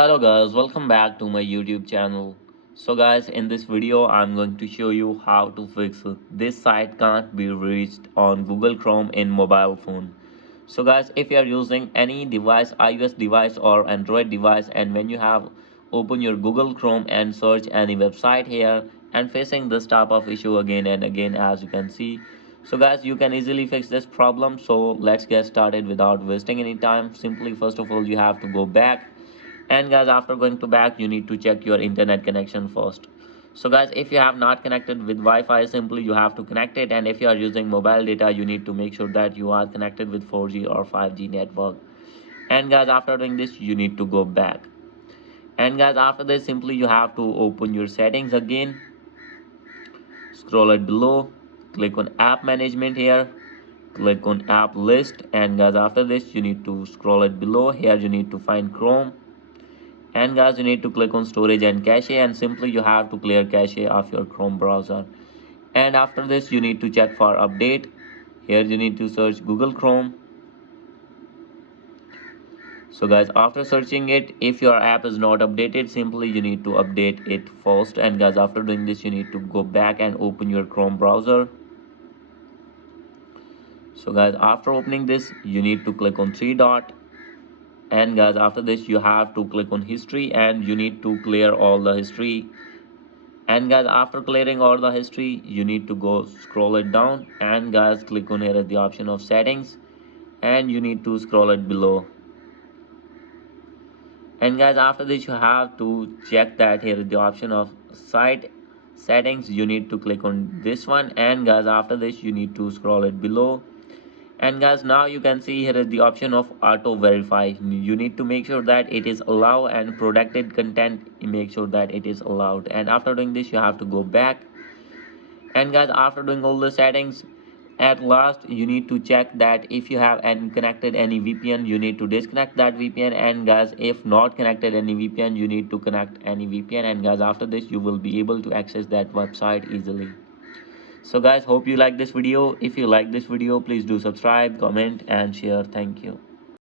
Hello guys, welcome back to my YouTube channel. So guys, in this video I'm going to show you how to fix this site can't be reached on Google Chrome in mobile phone. So guys, if you are using any device, iOS device or Android device, and when you have open your Google Chrome and search any website here and facing this type of issue again and again, as you can see. So guys, you can easily fix this problem. So let's get started without wasting any time. Simply, first of all, you have to go back, and guys, after going to back, you need to check your internet connection first. So guys, if you have not connected with Wi-Fi, simply you have to connect it, and if you are using mobile data, you need to make sure that you are connected with 4G or 5G network. And guys, after doing this, you need to go back, and guys, after this, simply you have to open your settings again, scroll it below, click on app management here, click on app list, and guys, after this, you need to scroll it below. Here you need to find Chrome, and guys, you need to click on storage and cache, and simply you have to clear cache of your Chrome browser. And after this, you need to check for update. Here you need to search Google Chrome. So guys, after searching it, if your app is not updated, simply you need to update it first. And guys, after doing this, you need to go back and open your Chrome browser. So guys, after opening this, you need to click on three dot, and guys, after this, you have to click on history, and you need to clear all the history. And guys, after clearing all the history, you need to go scroll it down, and guys, click on here at the option of settings, and you need to scroll it below. And guys, after this, you have to check that here at the option of site settings, you need to click on this one, and guys, after this, you need to scroll it below. And guys, now you can see here is the option of auto verify. You need to make sure that it is allowed, and protected content, make sure that it is allowed. And after doing this, you have to go back, and guys, after doing all the settings, at last you need to check that if you have connected any VPN, you need to disconnect that VPN. And guys, if not connected any VPN, you need to connect any VPN. And guys, after this, you will be able to access that website easily. So guys, hope you like this video. If you like this video, please do subscribe, comment and share. Thank you.